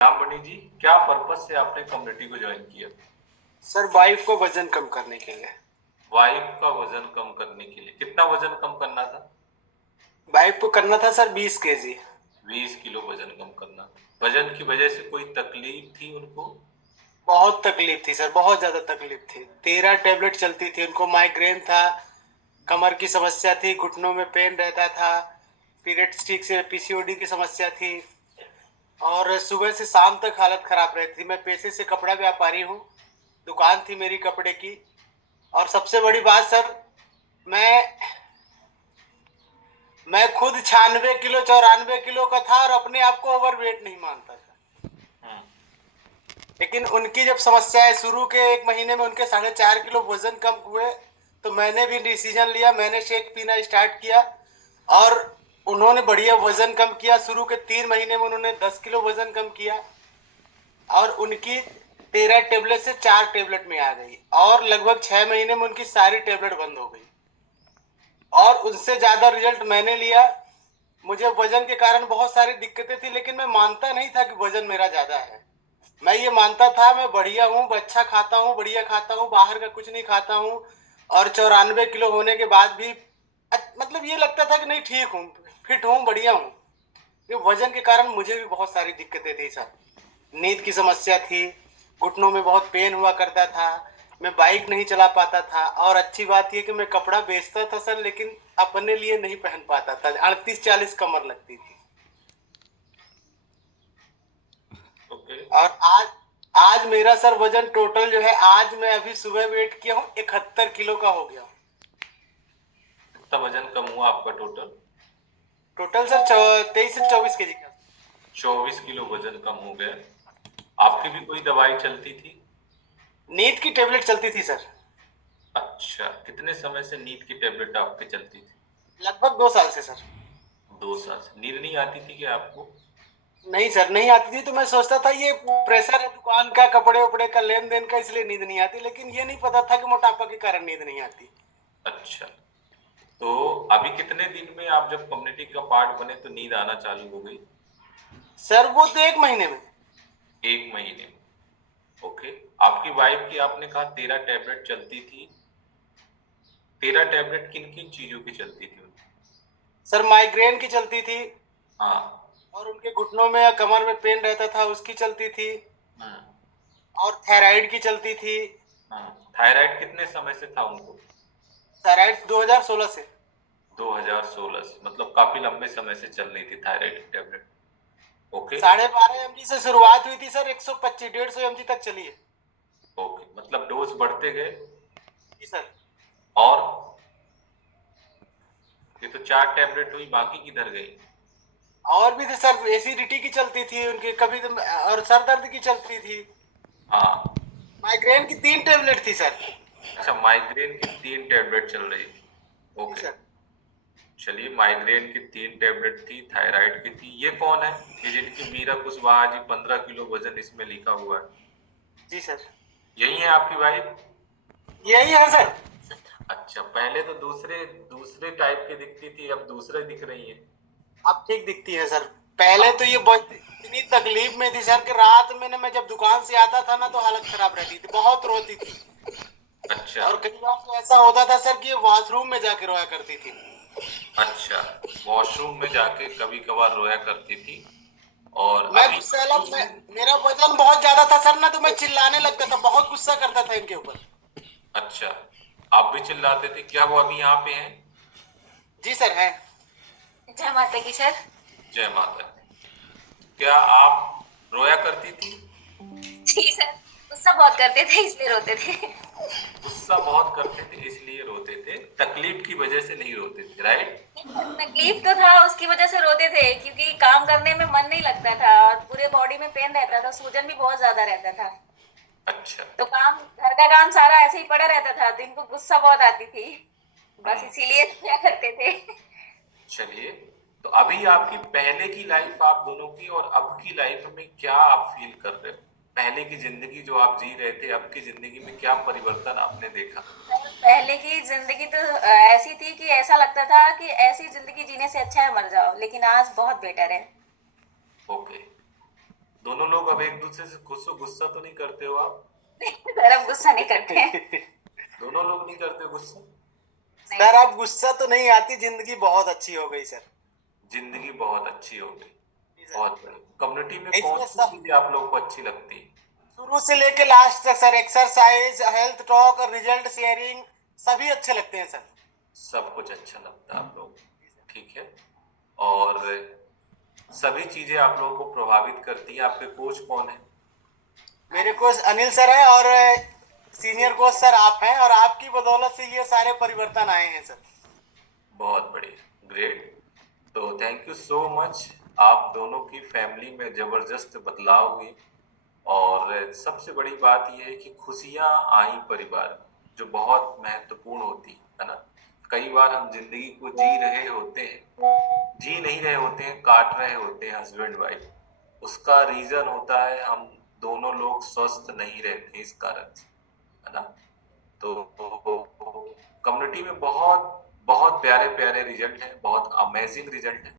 राममणि जी, क्या पर्पस से आपने कम्युनिटी को ज्वाइन किया? सर वाइफ को वजन कम करने के लिए। वाइफ का वजन कम करने के लिए कितना वजन कम करना था? वाइफ को करना था सर 20 kg। 20 किलो वजन कम करना था। वजन की वजह से कोई तकलीफ थी उनको? बहुत तकलीफ थी सर, बहुत ज्यादा तकलीफ थी। 13 टेबलेट चलती थी उनको। माइग्रेन था, कमर की समस्या थी, घुटनों में पेन रहता था, पीरियड्स ठीक से, पीसीओडी की समस्या थी, और सुबह से शाम तक हालत खराब रहती थी। मैं पेशे से कपड़ा व्यापारी हूँ, दुकान थी मेरी कपड़े की। और सबसे बड़ी बात सर, मैं मैं खुद 96 किलो 94 किलो का था और अपने आप को ओवरवेट नहीं मानता था। हम्म। लेकिन उनकी जब समस्या है, शुरू के 1 महीने में उनके 4.5 किलो वजन कम हुए, तो मैंने भी डिसीजन लिया, मैंने शेक पीना स्टार्ट किया और उन्होंने बढ़िया वजन कम किया। शुरू के 3 महीने में उन्होंने 10 किलो वजन कम किया और उनकी 13 टेबलेट से 4 टेबलेट में आ गई और लगभग 6 महीने में उनकी सारी टेबलेट बंद हो गई। और उनसे ज्यादा रिजल्ट मैंने लिया। मुझे वजन के कारण बहुत सारी दिक्कतें थी, लेकिन मैं मानता नहीं था कि वजन मेरा ज्यादा है। मैं ये मानता था मैं बढ़िया हूँ, अच्छा खाता हूँ, बढ़िया खाता हूँ, बाहर का कुछ नहीं खाता हूँ। और 94 किलो होने के बाद भी मतलब ये लगता था कि नहीं, ठीक हूँ, फिट हूँ, बढ़िया हूँ। ये वजन के कारण मुझे भी बहुत सारी दिक्कतें थी सर। नींद की समस्या थी, घुटनों में बहुत पेन हुआ करता था, मैं बाइक नहीं चला पाता था। और अच्छी बात यह कि मैं कपड़ा बेचता था सर, लेकिन अपने लिए नहीं पहन पाता था। 38-40 कमर लगती थी। ओके। और आज आज मेरा सर वजन टोटल जो है, आज मैं अभी सुबह वेट किया हूँ 71 किलो का हो गया। कितना वजन कम हुआ आपका टोटल? टोटल सर 23 से 24 केजी का। 24 किलो वजन कम हो गया। आपकी भी कोई दवाई चलती थी? नींद की टेबलेट चलती थी सर। अच्छा, कितने समय से नींद की टेबलेट आपके चलती थी? लगभग 2 साल से सर। 2 साल से नींद नहीं आती थी क्या आपको? नहीं सर, नहीं आती थी। तो मैं सोचता था ये प्रेशर है दुकान का, कपड़े उपड़े का, लेन देन का, इसलिए नींद नहीं आती। लेकिन ये नहीं पता था कि मोटापा के कारण नींद नहीं आती। अच्छा, तो अभी कितने दिन में आप जब कम्युनिटी का पार्ट बने तो नींद आना चालू हो गई? सर वो तो 1 महीने में। 1 महीने में। ओके। आपकी वाइफ की आपने कहा 13 टेबलेट चलती थी। 13 टेबलेट किन किन चीजों की चलती थी उनकी? सर माइग्रेन की चलती थी, हाँ। और उनके घुटनों में या कमर में पेन रहता था, उसकी चलती थी, हम्म। और थायराइड की चलती थी। थायराइड कितने समय से था उनको? थायराइड 2016 से। 2016 से, मतलब काफी लंबे समय से चल रही थी थायराइड की टेबलेट। ओके। 12.5 mg से शुरुआत हुई थी सर, 125 150 mg तक चली है। ओके, मतलब डोज बढ़ते गए। जी सर। और ये तो 4 टेबलेट हुई, बाकी किधर गई? और भी थे सर, एसिडिटी की चलती थी उनके कभी तो, और सर दर्द की चलती थी। हाँ। माइग्रेन की 3 टेबलेट थी सर। अच्छा, माइग्रेन की 3 टेबलेट चल रही थी। जी ओके। सर। चलिए, माइग्रेन की 3 टेबलेट थी, थायराइड की थी। ये कौन है? ये जिनकी मीरा कुशवाहा जी 15 किलो वजन इसमें लिखा हुआ है, जी सर। यही है आपकी वाइफ? यही है सर। अच्छा, पहले तो दूसरे दूसरे टाइप की दिखती थी, अब दूसरे दिख रही है। अब ठीक दिखती है सर। पहले तो ये इतनी तकलीफ में थी सर कि रात में ना, मैं जब दुकान से आता था ना, तो हालत खराब रहती थी, बहुत रोती थी। अच्छा। और कई बार तो ऐसा होता था सर कि ये वॉशरूम में जाके रोया करती थी। अच्छा, वॉशरूम में जाके कभी कभार रोया करती थी। और मैं अभी? गुस्सैला, मेरा वजन बहुत ज्यादा था सर ना, तो मैं चिल्लाने लगता था, बहुत गुस्सा करता था इनके ऊपर। अच्छा, आप भी चिल्लाते थे क्या? वो अभी यहाँ पे हैं? जी सर है। जय माता की सर। जय माता दी। क्या आप रोया करती थी? जी सर, गुस्सा बहुत करते थे इसलिए रोते थे। गुस्सा बहुत करते थे इसलिए रोते थे, तकलीफ की वजह से नहीं रोते थे, राइट? तकलीफ तो था, उसकी वजह से रोते थे क्योंकि काम करने में मन नहीं लगता था और पूरे बॉडी में पेन रहता था, सूजन भी बहुत ज्यादा रहता था। अच्छा। तो काम, घर का काम सारा ऐसे ही पड़ा रहता था, तो इनको गुस्सा बहुत आती थी, बस हम्म। इसीलिए क्या करते थे। चलिए, तो अभी आपकी पहले की लाइफ आप दोनों की और अब की लाइफ में क्या आप फील कर रहे हो? पहले की जिंदगी जो आप जी रहे थे, अब की जिंदगी में क्या परिवर्तन आपने देखा? पहले की जिंदगी तो ऐसी थी कि ऐसा लगता था कि ऐसी जिंदगी जीने से अच्छा है मर जाओ, लेकिन आज बहुत बेटर है। ओके। दोनों लोग अब एक दूसरे से खुश हो, गुस्सा तो नहीं करते हो आप? सर अब गुस्सा नहीं करते हैं। दोनों लोग नहीं करते हो गुस्सा? नहीं सर अब गुस्सा तो नहीं आती, जिंदगी बहुत अच्छी हो गई सर। जिंदगी बहुत अच्छी हो गई। जी सर। बहुत बढ़िया। कम्युनिटी में कौन इसमें सी सब चीजें आप लोग को अच्छी लगती है? शुरू से लेके लास्ट तक सर, एक्सरसाइज, हेल्थ टॉक और रिजल्ट शेयरिंग सभी अच्छे लगते हैं सर। सब कुछ अच्छा लगता है आप लोग को। ठीक है। और सभी चीजें आप लोगों को प्रभावित करती हैं। आपके कोच कौन है? मेरे कोच अनिल सर है और सीनियर कोच सर आप हैं, और आपकी बदौलत से ये सारे परिवर्तन आए हैं सर। बहुत बढ़िया, ग्रेट। तो थैंक यू सो मच। आप दोनों की फैमिली में जबरदस्त बदलाव हुए, और सबसे बड़ी बात यह है कि खुशियां आई परिवार में, जो बहुत महत्वपूर्ण होती है ना। कई बार हम जिंदगी को जी रहे होते हैं, जी नहीं रहे होते हैं, काट रहे होते हैं हस्बैंड वाइफ। उसका रीजन होता है हम दोनों लोग स्वस्थ नहीं रहते इस कारण से, है ना। तो कम्युनिटी में बहुत बहुत प्यारे प्यारे रिजल्ट हैं, बहुत अमेजिंग रिजल्ट है।